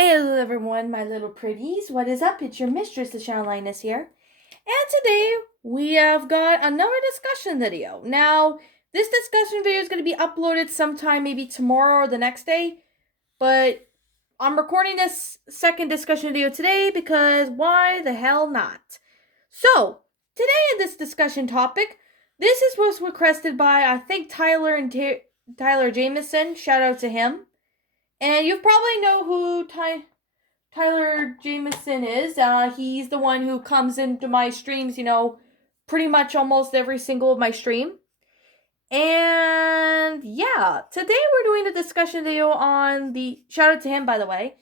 Hello everyone, my little pretties. What is up? It's your mistress, the Shine here. And today we have got another discussion video. Now, this discussion video is going to be uploaded sometime maybe tomorrow or the next day. But I'm recording this second discussion video today because why the hell not? So, today in this discussion topic, this was requested by, I think, Tyler Jameson. Shout out to him. And you probably know who Tyler Jameson is. He's the one who comes into my streams, pretty much almost every single of my stream. And yeah, today we're doing a discussion video on shout out to him, by the way.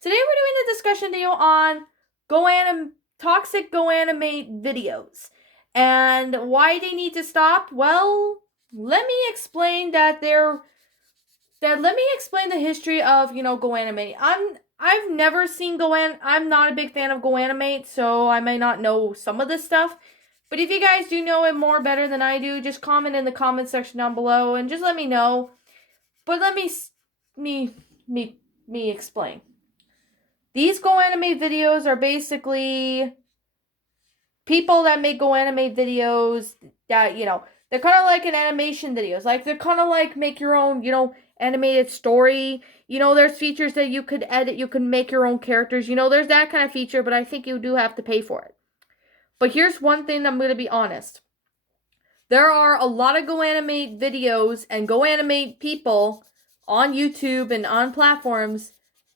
Today we're doing a discussion video on toxic Goanimate videos and why they need to stop. Well, let me explain let me explain the history of, Goanimate. I've never seen I'm not a big fan of Goanimate, so I may not know some of this stuff. But if you guys do know it more better than I do, just comment in the comment section down below and just let me know. But let me explain. These Goanimate videos are basically people that make Goanimate videos that, they're kind of like an animation videos. Like, they're kind of like make your own, animated story. There's features that you could edit. You can make your own characters. There's that kind of feature, but I think you do have to pay for it. But here's one thing I'm going to be honest. There are a lot of Goanimate videos and Goanimate people on YouTube and on platforms,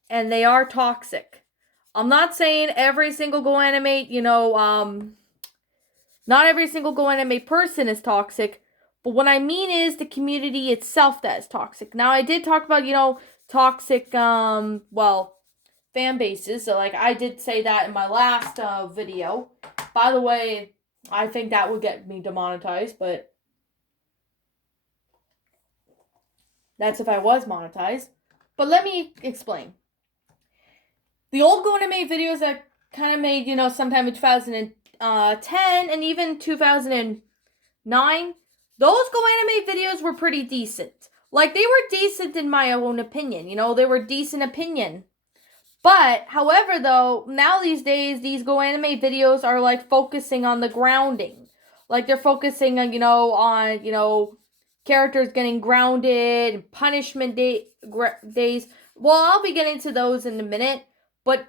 and they are toxic. I'm not saying every single Goanimate, not every single Goanimate person is toxic, but what I mean is the community itself that is toxic. Now, I did talk about, toxic, fan bases. So, I did say that in my last video. By the way, I think that would get me demonetized, but that's if I was monetized. But let me explain. The old Goanimate videos that kind of made, sometime in 2010 and even 2009, those Goanimate videos were pretty decent. They were decent in my own opinion. They were decent opinion. But, however, though, now these days, these Goanimate videos are, focusing on the grounding. They're focusing on, characters getting grounded, punishment days. Well, I'll be getting to those in a minute. But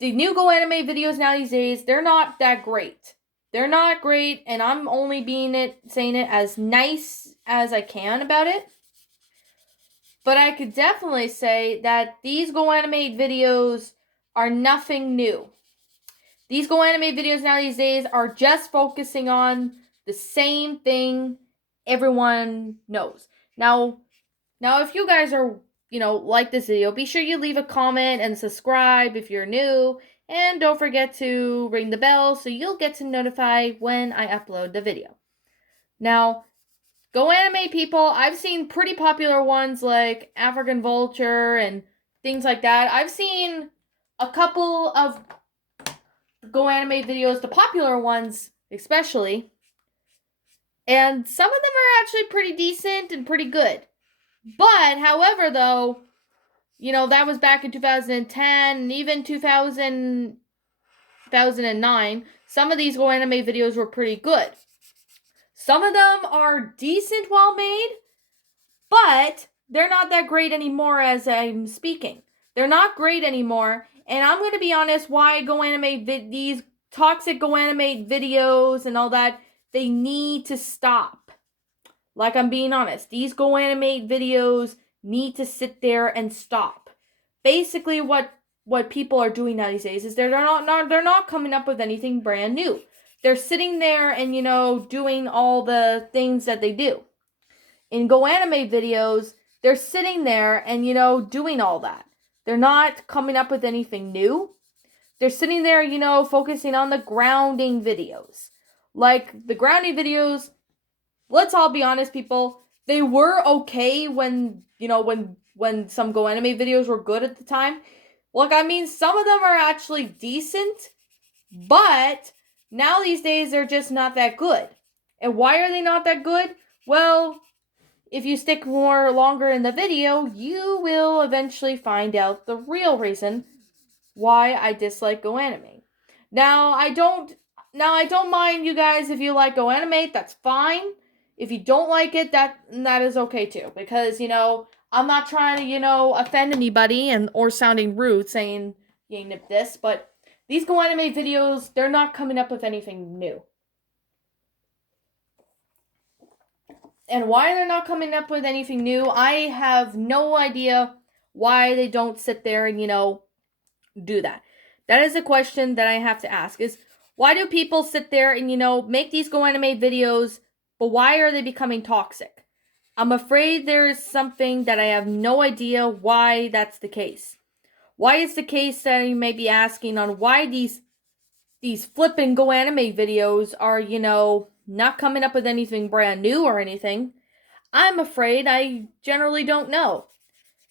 the new Goanimate videos now these days, they're not that great. They're not great, and I'm only saying it as nice as I can about it. But I could definitely say that these Goanimate videos are nothing new. These Goanimate videos now these days are just focusing on the same thing everyone knows. Now if you guys are, like this video, be sure you leave a comment and subscribe if you're new. And don't forget to ring the bell so you'll get to notify when I upload the video. Now, Goanimate people, I've seen pretty popular ones like African Vulture and things like that. I've seen a couple of Goanimate videos, the popular ones especially. And some of them are actually pretty decent and pretty good. But, however, though, that was back in 2010 and even 2009. Some of these Goanimate videos were pretty good. Some of them are decent, well made, but they're not that great anymore as I'm speaking. They're not great anymore, and I'm going to be honest why these toxic Goanimate videos and all that, they need to stop. I'm being honest. These Goanimate videos need to sit there and stop. Basically, what people are doing now these days is they're not coming up with anything brand new. They're sitting there and, doing all the things that they do. In Goanimate videos, they're sitting there and, doing all that. They're not coming up with anything new. They're sitting there, focusing on the grounding videos. The grounding videos, let's all be honest, people, they were okay when some Goanimate videos were good at the time. Some of them are actually decent, but now these days they're just not that good. And why are they not that good? Well, if you stick more longer in the video, you will eventually find out the real reason why I dislike Goanimate. Now I don't mind you guys if you like Goanimate, that's fine. If you don't like it, that is okay too. Because, I'm not trying to, offend anybody or sounding rude saying this, but these Goanimate videos, they're not coming up with anything new. And why they're not coming up with anything new, I have no idea why they don't sit there and, do that. That is a question that I have to ask, is why do people sit there and, make these Goanimate videos, but why are they becoming toxic? I'm afraid there is something that I have no idea why that's the case. Why is the case that you may be asking on why these flippin' Goanimate videos are, not coming up with anything brand new or anything? I'm afraid I generally don't know.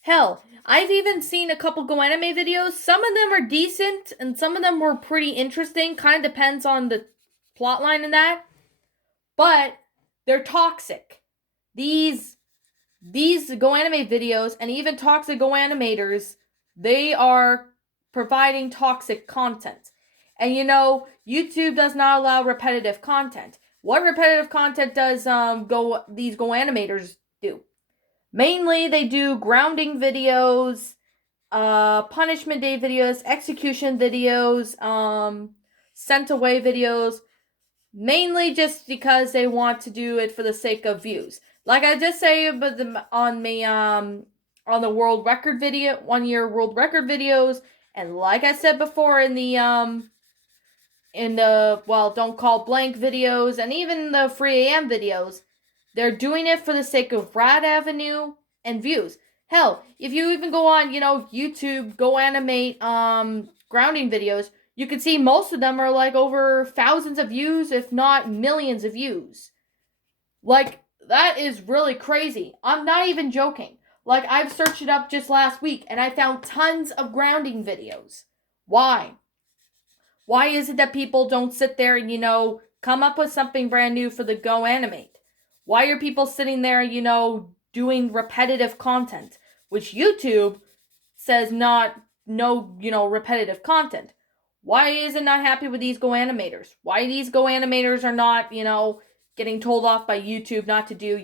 Hell, I've even seen a couple Goanimate videos. Some of them are decent, and some of them were pretty interesting. Kind of depends on the plotline and that. But they're toxic. These Goanimate videos, and even toxic Goanimators, they are providing toxic content. And YouTube does not allow repetitive content. What repetitive content does these Goanimators do? Mainly, they do grounding videos, punishment day videos, execution videos, sent away videos, mainly just because they want to do it for the sake of views. Like I just say on the world record video, 1 year world record videos, and like I said before in the don't call blank videos, and even the free AM videos, they're doing it for the sake of Rad Avenue and views. Hell, if you even go on, YouTube, Goanimate, grounding videos, you can see most of them are like over thousands of views, if not millions of views. Like, that is really crazy. I'm not even joking. Like, I've searched it up just last week, and I found tons of grounding videos. Why? Why is it that people don't sit there and, come up with something brand new for the Goanimate? Why are people sitting there, doing repetitive content, which YouTube says no repetitive content? Why is it not happy with these Goanimators? Why these Goanimators are not, getting told off by YouTube not to do,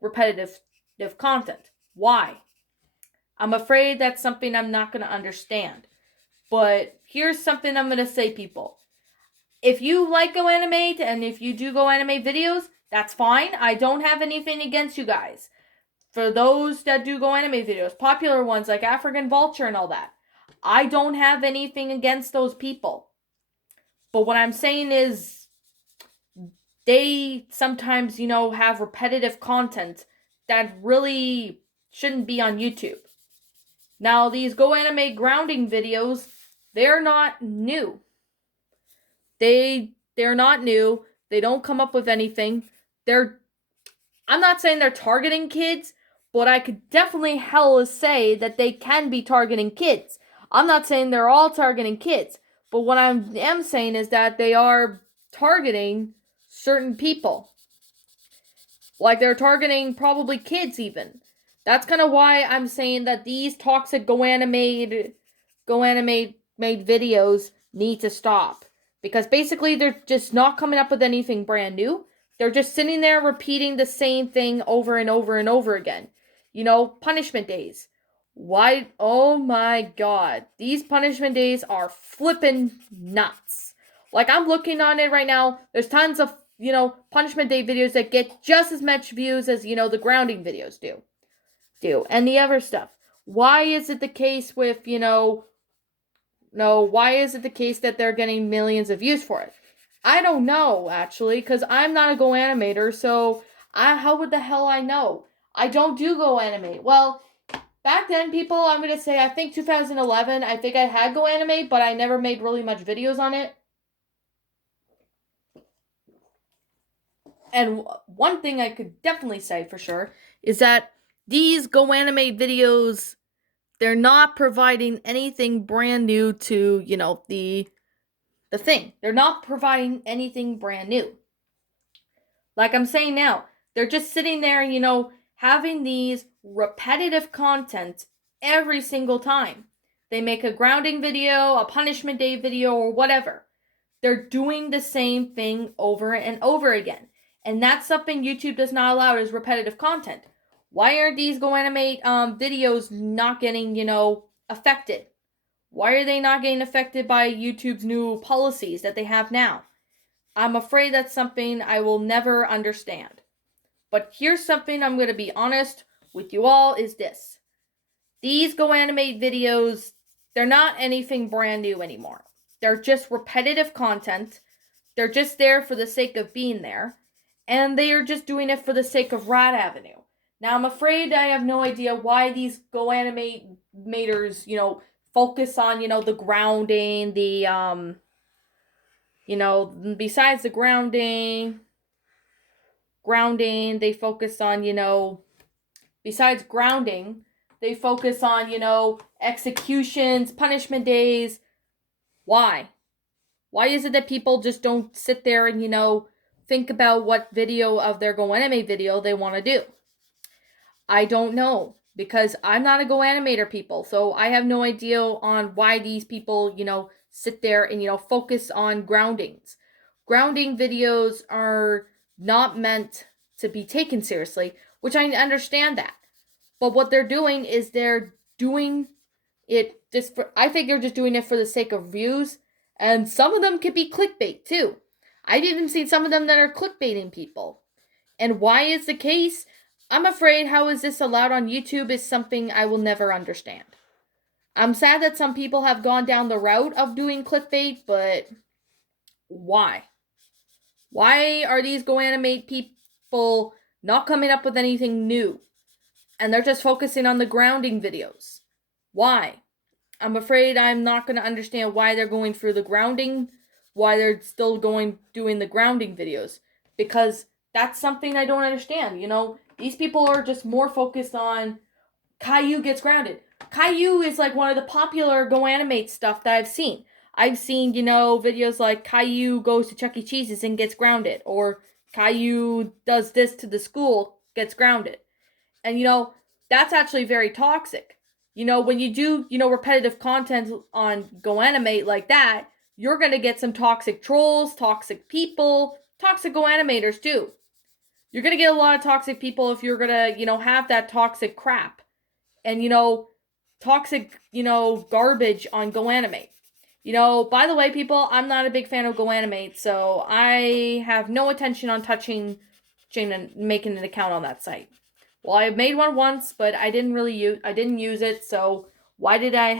repetitive content? Why? I'm afraid that's something I'm not going to understand. But here's something I'm going to say, people. If you like Goanimate and if you do Goanimate videos, that's fine. I don't have anything against you guys. For those that do Goanimate videos, popular ones like African Vulture and all that, I don't have anything against those people. But what I'm saying is they sometimes, have repetitive content that really shouldn't be on YouTube. Now, these Goanimate grounding videos, they're not new. They're not new. They don't come up with anything. I'm not saying they're targeting kids, but I could definitely hella say that they can be targeting kids. I'm not saying they're all targeting kids, but what I am saying is that they are targeting certain people. Like, they're targeting probably kids even. That's kind of why I'm saying that these toxic Goanimate videos need to stop. Because basically they're just not coming up with anything brand new. They're just sitting there repeating the same thing over and over and over again. Punishment days. Why? Oh my god. These punishment days are flippin' nuts. Like, I'm looking on it right now. There's tons of, punishment day videos that get just as much views as, the grounding videos do. And the other stuff. Why is it the case with, why is it the case that they're getting millions of views for it? I don't know, actually, because I'm not a Goanimator, so how would the hell I know? I don't do Goanimate. Well, back then, people, I'm going to say, I think 2011, I think I had Goanimate, but I never made really much videos on it. And one thing I could definitely say for sure is that these Goanimate videos, they're not providing anything brand new to, the thing. They're not providing anything brand new. Like I'm saying now, They're just sitting there and, having these repetitive content every single time. They make a grounding video, a punishment day video, or whatever. They're doing the same thing over and over again. And that's something YouTube does not allow, is repetitive content. Why aren't these Goaninate videos not getting, affected? Why are they not getting affected by YouTube's new policies that they have now? I'm afraid that's something I will never understand. But here's something I'm going to be honest with you all, is this. These Goaninate videos, they're not anything brand new anymore. They're just repetitive content. They're just there for the sake of being there. And they are just doing it for the sake of Rat Avenue. Now, I'm afraid I have no idea why these Goanimators, focus on, the grounding, besides the grounding, they focus on, besides grounding, they focus on, executions, punishment days. Why? Why is it that people just don't sit there and, think about what video of their Goanimate video they want to do? I don't know, because I'm not a Goanimator, people, so I have no idea on why these people, sit there and, focus on groundings. Grounding videos are not meant to be taken seriously, which I understand that. But what they're doing is they're doing it just for, I think they're just doing it for the sake of views, and some of them could be clickbait too. I've even seen some of them that are clickbaiting people. And why is the case? I'm afraid how is this allowed on YouTube is something I will never understand. I'm sad that some people have gone down the route of doing clickbait, but why? Why are these Goanimate people not coming up with anything new? And they're just focusing on the grounding videos. Why? I'm afraid I'm not going to understand why they're going through the grounding, why they're still doing the grounding videos. Because that's something I don't understand, These people are just more focused on Caillou gets grounded. Caillou is like one of the popular Goanimate stuff that I've seen. I've seen, videos like Caillou goes to Chuck E. Cheese's and gets grounded. Or Caillou does this to the school, gets grounded. And, that's actually very toxic. When you do, repetitive content on Goanimate like that, you're going to get some toxic trolls, toxic people, toxic Goanimators too. You're going to get a lot of toxic people if you're going to, have that toxic crap. And, toxic, garbage on Goanimate. By the way, people, I'm not a big fan of Goanimate, so I have no intention on touching and making an account on that site. Well, I made one once, but I didn't use it, so why did I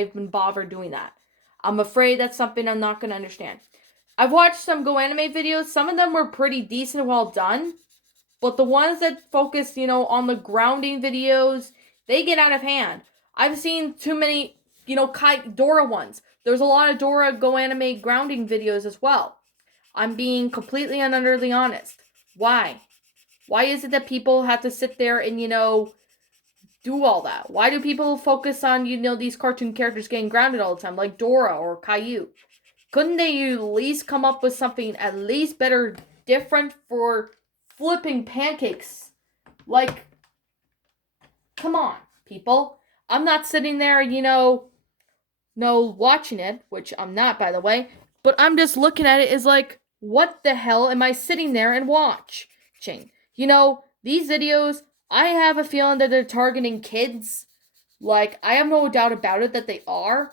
even bother doing that? I'm afraid that's something I'm not going to understand. I've watched some Goanimate videos. Some of them were pretty decent and well done, but the ones that focus, on the grounding videos, they get out of hand. I've seen too many, Dora ones. There's a lot of Dora Goanimate grounding videos as well. I'm being completely and utterly honest. Why? Why is it that people have to sit there and, do all that? Why do people focus on, these cartoon characters getting grounded all the time, like Dora or Caillou? Couldn't they at least come up with something at least better, different for flipping pancakes? Like, come on, people. I'm not sitting there, watching it, which I'm not, by the way, but I'm just looking at it as like, what the hell am I sitting there and watching? These videos, I have a feeling that they're targeting kids. Like, I have no doubt about it that they are.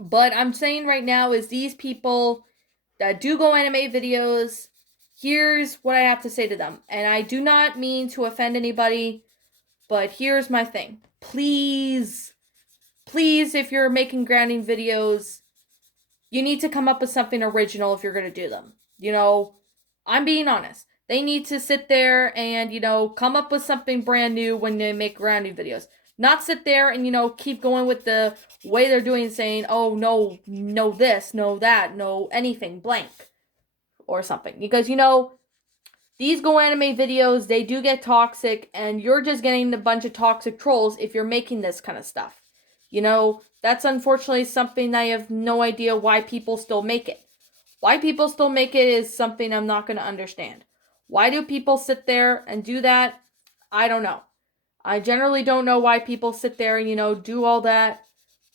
But I'm saying right now is these people that do Goanimate videos, here's what I have to say to them. And I do not mean to offend anybody, but here's my thing. Please, if you're making grounding videos, you need to come up with something original if you're going to do them. I'm being honest. They need to sit there and, come up with something brand new when they make grounding videos. Not sit there and, keep going with the way they're doing, saying, oh, no this, no that, no anything, blank, or something. Because, these Goanimate videos, they do get toxic, and you're just getting a bunch of toxic trolls if you're making this kind of stuff. That's unfortunately something I have no idea why people still make it. Why people still make it is something I'm not going to understand. Why do people sit there and do that? I don't know. I generally don't know why people sit there and, do all that.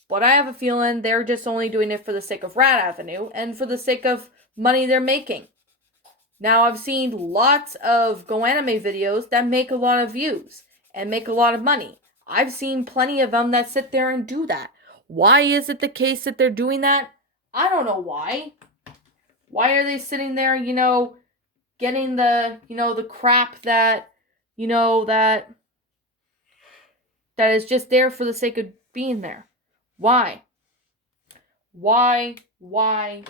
But I have a feeling they're just only doing it for the sake of Rat Avenue and for the sake of money they're making. Now, I've seen lots of Goanime videos that make a lot of views and make a lot of money. I've seen plenty of them that sit there and do that. Why is it the case that they're doing that? I don't know why. Why are they sitting there, getting the crap that, that is just there for the sake of being there? Why? Why? Why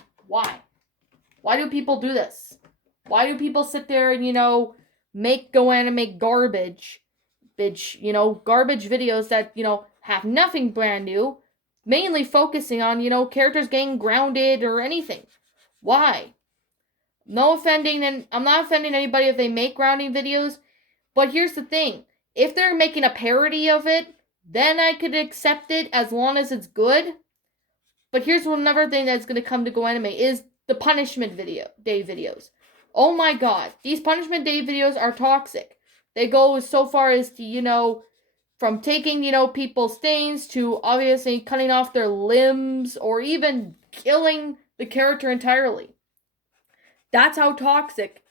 do people do this? Why do people sit there and, make Goanime garbage, garbage videos that, have nothing brand new, mainly focusing on, characters getting grounded or anything? Why? No offending, and I'm not offending anybody if they make grounding videos, but here's the thing. If they're making a parody of it, then I could accept it as long as it's good. But here's another thing that's going to come to Goanime is the Punishment Day videos. Oh my god, these Punishment Day videos are toxic. They go so far as to, from taking, people's stains to obviously cutting off their limbs or even killing the character entirely. That's how toxic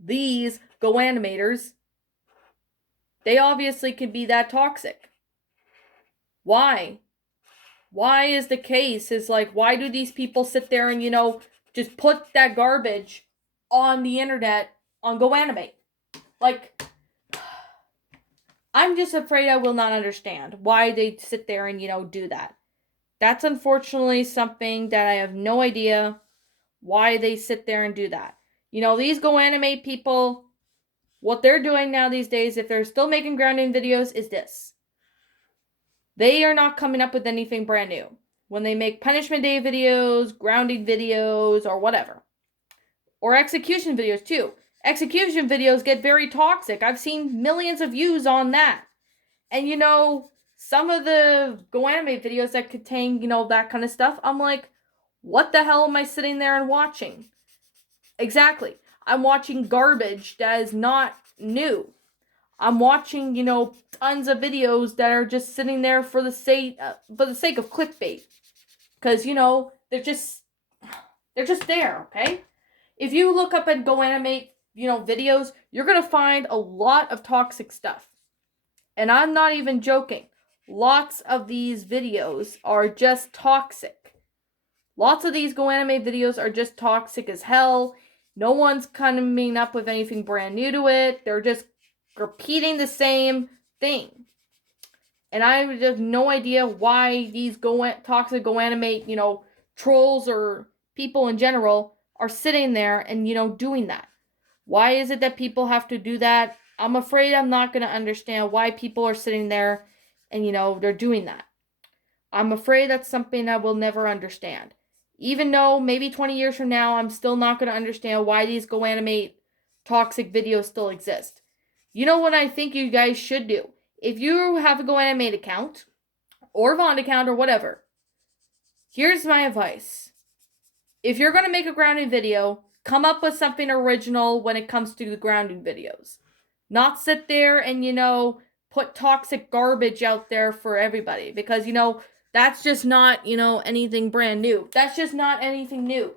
these Goanimators, they obviously can be that toxic. Why? Why is the case is like, why do these people sit there and, just put that garbage on the internet on Goanimate? Like, I'm just afraid I will not understand why they sit there and, do that. That's unfortunately something that I have no idea why they sit there and do that. These Goanimate people, what they're doing now these days, if they're still making grounding videos, is this. They are not coming up with anything brand new. When they make Punishment Day videos, grounding videos, or whatever. Or execution videos, too. Execution videos get very toxic. I've seen millions of views on that. And, some of the Goanime videos that contain, that kind of stuff, I'm like, what the hell am I sitting there and watching? Exactly. I'm watching garbage that is not new. I'm watching, tons of videos that are just sitting there for the sake of clickbait. Because, they're just there, okay? If you look up at Goanimate, videos, you're going to find a lot of toxic stuff. And I'm not even joking. Lots of these videos are just toxic. Lots of these Goanime videos are just toxic as hell. No one's coming up with anything brand new to it. They're just repeating the same thing. And I have no idea why these toxic Goanimate, trolls or people in general are sitting there and, doing that. Why is it that people have to do that? I'm afraid I'm not going to understand why people are sitting there and, they're doing that. I'm afraid that's something I will never understand. Even though maybe 20 years from now, I'm still not going to understand why these Goanimate toxic videos still exist. You know what I think you guys should do? If you have a Goanimate account, or Vaughn account, or whatever, here's my advice. If you're going to make a grounding video, come up with something original when it comes to the grounding videos. Not sit there and, put toxic garbage out there for everybody. Because, that's just not, anything brand new. That's just not anything new.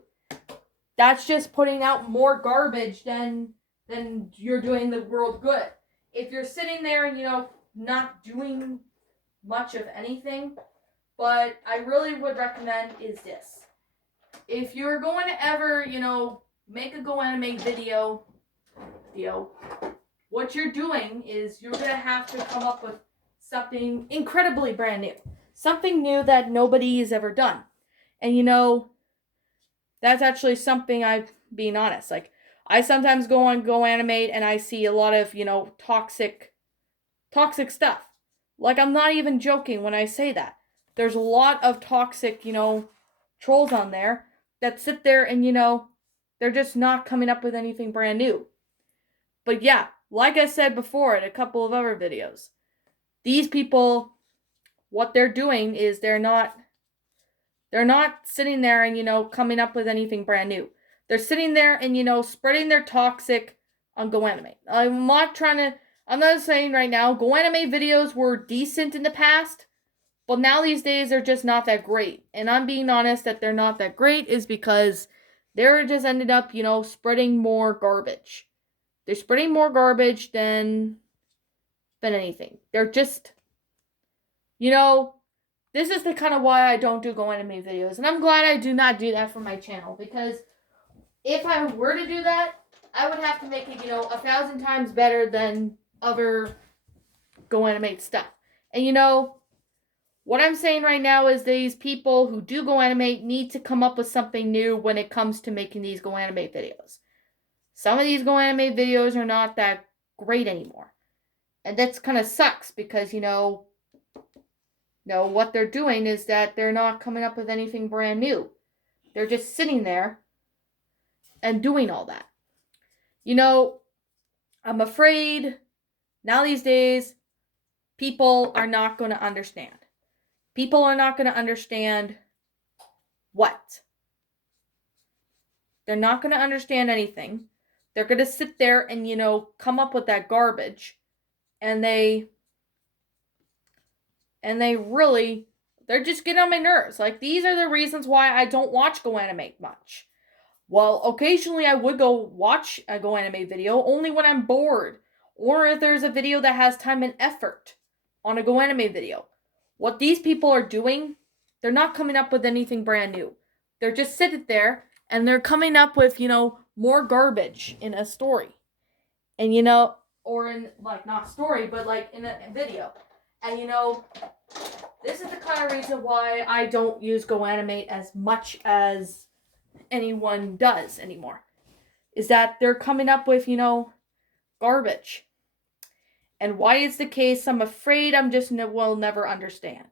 That's just putting out more garbage than you're doing the world good. If you're sitting there and, not doing much of anything, but I really would recommend is this. If you're going to ever, make a Goanime video, what you're doing is you're going to have to come up with something incredibly brand new. Something new that nobody has ever done. And, that's actually something being honest. Like, I sometimes go on Goanimate and I see a lot of, toxic stuff. Like, I'm not even joking when I say that. There's a lot of toxic, trolls on there that sit there and, they're just not coming up with anything brand new. But yeah, like I said before in a couple of other videos, these people, what they're doing is they're not sitting there and, coming up with anything brand new. They're sitting there and, spreading their toxic on Goaninate. I'm not saying right now, Goaninate videos were decent in the past, but now these days they're just not that great. And I'm being honest that they're not that great is because they're just ended up, spreading more garbage. They're spreading more garbage than anything. They're just, this is the kind of why I don't do Goaninate videos. And I'm glad I do not do that for my channel, because if I were to do that, I would have to make it, 1,000 times better than other Goaninate stuff. And what I'm saying right now is these people who do Goaninate need to come up with something new when it comes to making these Goaninate videos. Some of these Goaninate videos are not that great anymore. And that's kind of sucks because, what they're doing is that they're not coming up with anything brand new. They're just sitting there and doing all that. I'm afraid now these days, people are not going to understand. People are not going to understand what? They're not going to understand anything. They're going to sit there and, come up with that garbage. And they're just getting on my nerves. Like, these are the reasons why I don't watch Goaninate much. Well, occasionally I would go watch a Goaninate video only when I'm bored, or if there's a video that has time and effort on a Goaninate video. What these people are doing, they're not coming up with anything brand new. They're just sitting there and they're coming up with, more garbage in a story. And, or in, like, not story, but like in a video. And, this is the kind of reason why I don't use Goaninate as much as anyone does anymore, is that they're coming up with, garbage. And why it's the case, I'm afraid will never understand.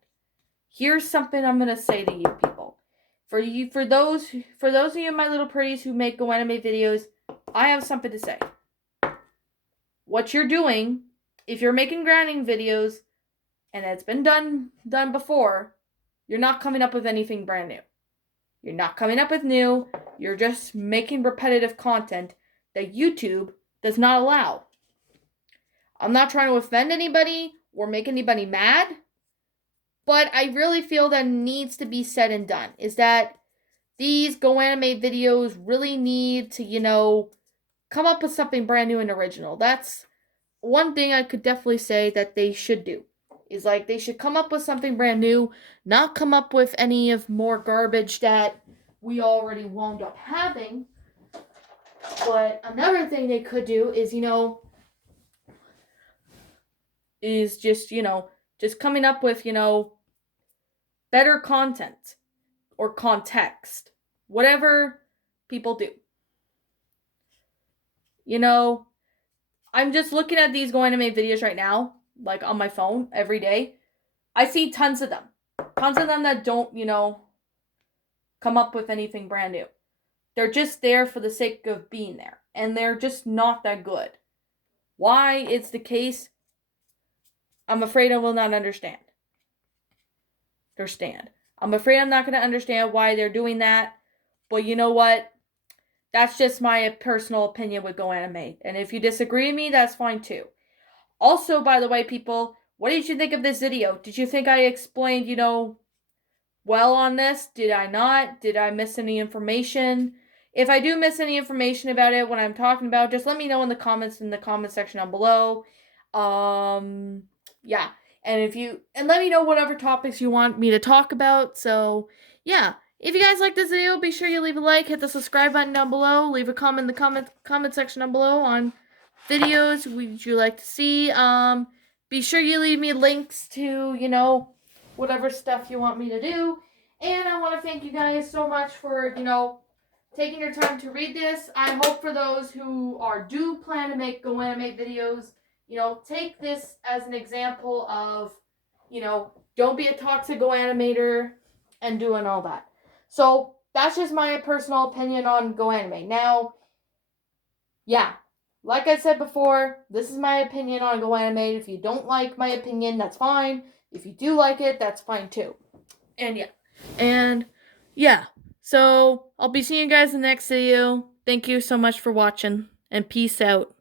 Here's something I'm going to say to you people. For those of you, my little pretties who make Goaninate videos, I have something to say. What you're doing, if you're making grounding videos, and it's been done before, you're not coming up with anything brand new. You're not coming up with new. You're just making repetitive content that YouTube does not allow. I'm not trying to offend anybody or make anybody mad, but I really feel that needs to be said and done. Is that these Goaninate videos really need to, come up with something brand new and original. That's one thing I could definitely say that they should do. Is like they should come up with something brand new, not come up with any of more garbage that we already wound up having. But another thing they could do is, is just, just coming up with, better content or context. Whatever people do. I'm just looking at these Goaninate videos right now, like on my phone every day. I see tons of them. Tons of them that don't, come up with anything brand new. They're just there for the sake of being there. And they're just not that good. Why it's the case, I'm afraid I will not understand. I'm afraid I'm not going to understand why they're doing that. But you know what? That's just my personal opinion with Goaninate. And if you disagree with me, that's fine too. Also, by the way, people, what did you think of this video? Did you think I explained, well on this? Did I not? Did I miss any information? If I do miss any information about it when I'm talking about, just let me know in the comment section down below. Yeah. And let me know whatever topics you want me to talk about. So, yeah. If you guys like this video, be sure you leave a like, hit the subscribe button down below, leave a comment in the comment section down below on videos would you like to see. Be sure you leave me links to, whatever stuff you want me to do. And I want to thank you guys so much for, taking your time to read this. I hope for those who do plan to make Goaninate videos, take this as an example of, don't be a toxic Goanimator and doing all that. So, that's just my personal opinion on Goaninate. Now, yeah, like I said before, this is my opinion on Goaninate. If you don't like my opinion, that's fine. If you do like it, that's fine too. And yeah. So, I'll be seeing you guys in the next video. Thank you so much for watching, and peace out.